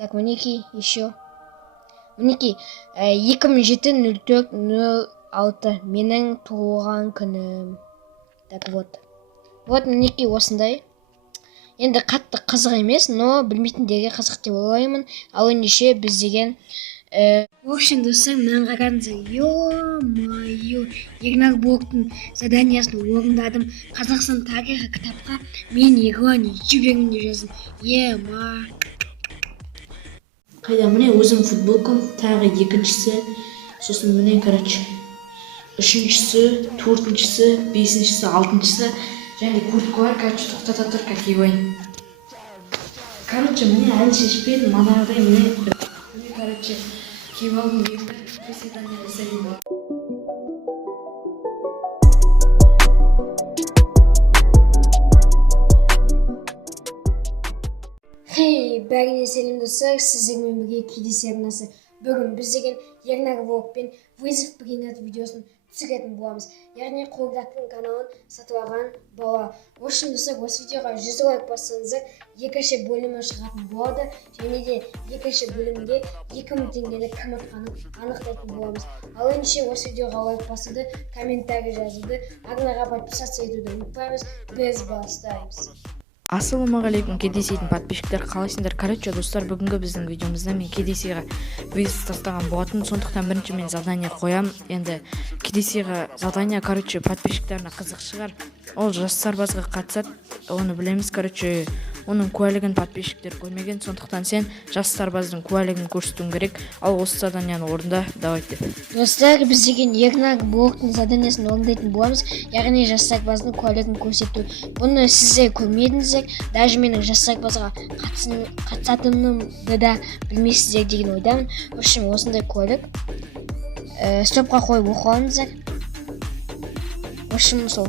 Так, мінекей, еще. Мінекей, 2007-04-06 менің туылған күнім. Так, вот. Вот мінекей осындай. Енді қатты қызық емес, но білмейтіндерге қызық деп ойлаймын. Ал ендеше біз деген в общем, достар, мынаны қараңыздар. Ё-моё, Ернар Блоктың заданиясын орындадым. Қазақстан тарихы кітапқа мен Ерлан ютубермін деп жаздым. Ема. Қайда, міне өзім футболкам, тағы екіншісі, сосын міне, үшіншісі, төртіншісі, бесіншісі, алтыншысы, және куртка бар, тоқтата тұр, киіп міне әлі шешпедім, манағыдай міне, киіп алдым, приседания жасаймын бар. Хей, бәріне сәлем достар, сіздермен бірге Кедесі арнасы. Бүгін біз деген Ернар Блокпен вызов принят видеосын түсіретін боламыз. Яғни қолдақтың каналын сатып алған бала. Осы достар, осы видеоға 100 лайк бассаңыздар, екінші бөлімі шығатын болады. Және де екінші бөлімге 2000 теңгені кім ұтқанын анықтайтын боламыз. Ал ендеше осы видеоға лайк басуды, комментарий жазуды, арнаға подписаться етуді ұмытпаймыз. Біз бастаймыз. Ассалаумағалейкум, Кедесидің подписчиктер, қалайсыңдар? Короче, достар, бүгінгі біздің видеомызда мен Кедесиға вызов тастаған болатын, сондықтан бірінші мен задание қоям. Енді Кедесиға задание, подписчиктеріне қызық шығар. Ол жас сарбазға қатысады, оны білеміз, оның куәлігін подписчиктер көрмеген, сондықтан сен жас сарбаздың куәлігін көрсетуің керек. Ал осы заданияны орында, давайте. Достар, біз деген Ернар Блоктың заданиясын орындайтын боламыз, яғни жас сарбаздың куәлігін көрсету. Бұны сіздер көрмедіңіздер, даже менің жас сарбазға қатысатынымды да білмейсіздер деген ойдамын. В общем, осындай куәлік. Стопқа қойып оқығаныздар. В общем, сол.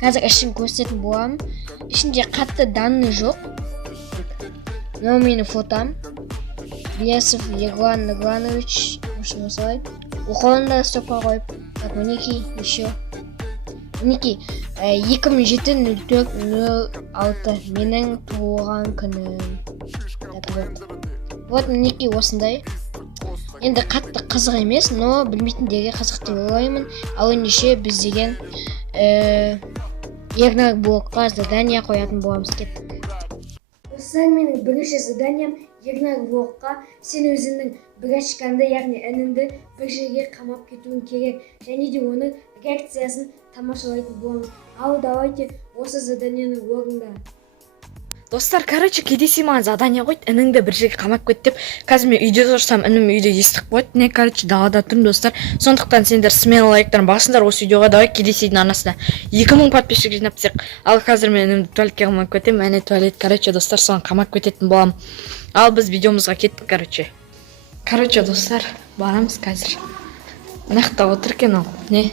Қазір ішін көрсететін боламын. Ішінде қатты данный жоқ. Мынау менің фотом. Лесов Ерлан Ерланович. В общем, осылай. Оқығанда стопқа қойып. Так, мінекей, еще. Мінекей, 2007-04-06 менің туылған күнім. Так, вот. Вот мінекей осындай. Енді қатты қызық емес, но білмейтіндерге қызық деп ойлаймын. Ал ендеше біз деген Ернар Блокқа задания қоятын боламыз, кеттік. Достар, менің бірінші заданиям Ернар Блокқа сен өзіңнің бір очкаңды, яғни ініңді бір жерге қамап кетуің керек, және де оның реакциясын тамашалайтын боламыз. Ал давайте осы заданияны орында. Достар, Кедеси маған задание қойды, ініңді бір жерге қамап кет деп. Қазір мен үйде тұрсам, інім үйде естіп қойды. Не, далада тұрмын, достар. Сондықтан сендер смело лайктарын басыңдар осы видеоға. Давай Кедесидің арнасына 2000 подписчик жинапсақ. Ал қазір мен інімді туалетке қамап кетем. Әне туалет, достар, соған қамап кететін болам. Ал біз видеомызға кеттік, достар, барамыз қазір. Нақта отыр екен ол. Не?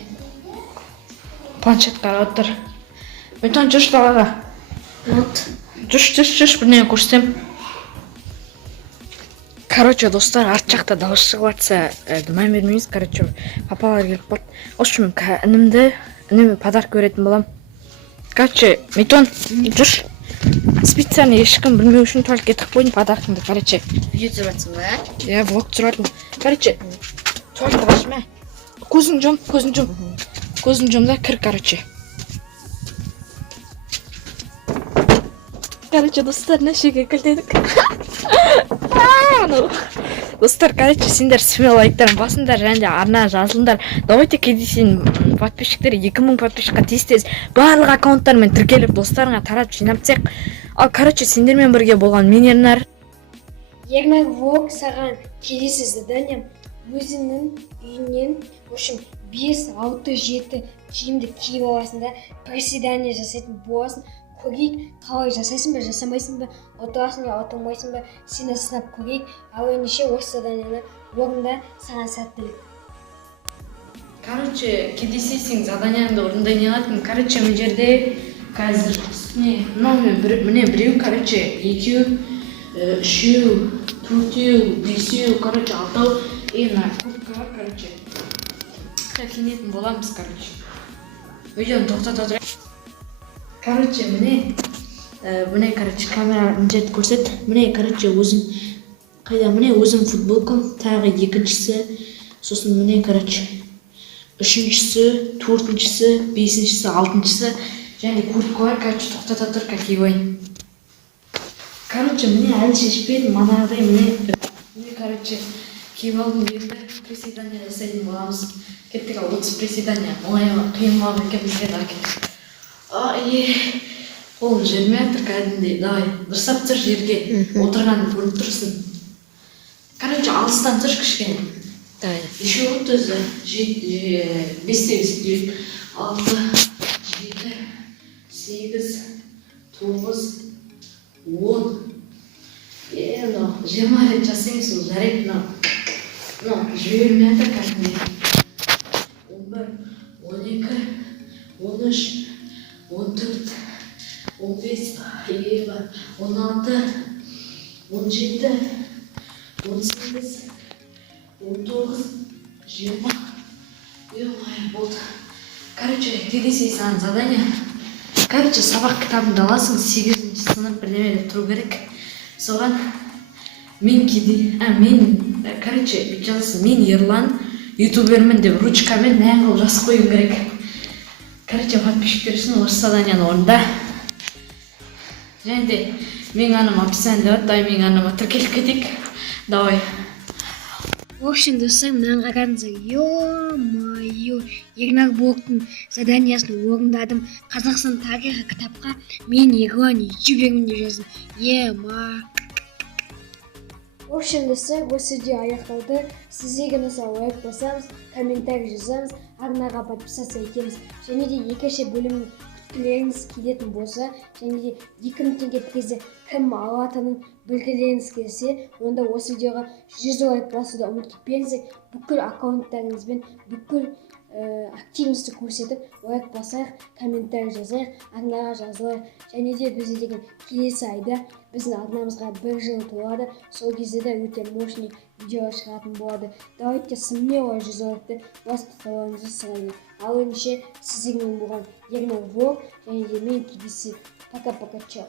Планшет қарап отыр. Метон, жүрш далаға. Вот. Жүрш, бірнеге көрсетем. Достар, арт жақта дауыс шығып жатса, мән бермейміз, папалар келіп барды. Общем, інімі подарок беретін болам. Метон, жүрш. Специально ешкім білмеу үшін туалетке тығып қойдым подаркыңды, Видео түсіріп жатсың ба? Я влог түсіріп жатырмын. Туалетті қашма. Көзін жом да кір, достар, нәшеге кілдедік. Достар, сендер смело лайктарын басыңдар, және де арна жазылыңдар. Давайте Кедесидің подписчиктері 2000 подписчикқа тез барлық аккаунттармен тіркеліп достарыңа тарап жинапсақ. Ал сендермен бірге болған мен Ернар. Ернар Блок саған келесі заданиям өзіңнің үйінен, в общем, 5, 6, 7 киімді киіп аласың да, приседания жасайтын боласың. Көрейік, қалай жасайсың ба, жасамайсың ба, отырасың ба, отырмайсың ба, сені сынап көрейік. Ал ендеше осы заданияны орында, саған сәттілік. Кедесидің заданияңды орындай не алатын. Мына жерде қазір міне біреу, екеу, үшеу, төртеу, бесеу, алтау, мына куртка бар, киінетін боламыз, видеоны тоқтата отырайық. Міне, камера мына жерді көрсет. Міне, өзім Қайда міне өзім футболкам, тағы екіншісі, сосын міне, короче, үшіншісі, төртіншісі, бесіншісі, алтыншысы, және куртка бар, короче, тоқтата тұр, как киіп. Короче, міне әлі шешпедім, манағыдай міне, короче, киіп алдым енді, приседания жасайтын боламыз. Кеттік ал 30 приседания, оңайға қиынмаған екен бізге кеттік. Қолым жерме тұр кәдімдей, давай, дұрыстап тұр жерге, отырғанын көріп тұрсын. Короче, алыстан тұр кішкене. Давай. Еще вот өзі, 5-те есептейік. 6, 7, 8, 9, 10. Мынау 20 рет жасаймыз, ол жарайды мынау. Мынау жібермей жатыр кәдімдей. 11, 12, 13, 14, 15, 16, 17, 18, 19, 20. Болды. Короче, келесі саған задание. Короче, сабақ кітабыңды аласың, 8-ші сынып бірдеме деп тұру керек. Соған короче, жазасың, мен Ерлан, ютубермін деп ручкамен нән қылып жазып қоюың керек. Короче, подписчиктер үшін осы заданияны орында. Және де менің аныма описание бар, давай менің аныма тіркеліп кетейік. Давай. В общем, достар, мынаны қараңыздар. Ё-моё, Ернар Блоктың заданиясын орындадым. Қазақстан тарихы кітапқа мен Ерлан ютубермін деп жаздым. В общем, достар, осы видео аяқталды. Сіздерге мысалы лайк басамыз, комментарий жазамыз, арнаға подписаться етеміз. Және де екінші бөлімнің күткілеріңіз келетін болса, және де 2000 теңге призді кім алатынын білгілеріңіз келсе, онда осы видеоға 100 лайк басуды ұмытып кетпеңіздер. Бүкіл аккаунттарыңызбен бүкіл активності көрсетіп, лайк басайық, комментарий жазайық, арнаға жазылайық. Және де бізде деген келесі айда біздің арнамызға 1 жыл толады. Сол кезде де өте мощный видео шығатын болады. Давайте смело 100 лайкты басып сұраймын. Ал ендеше сіздермен болған Ернар Блог және де мен келесі. Пока-пока, чао.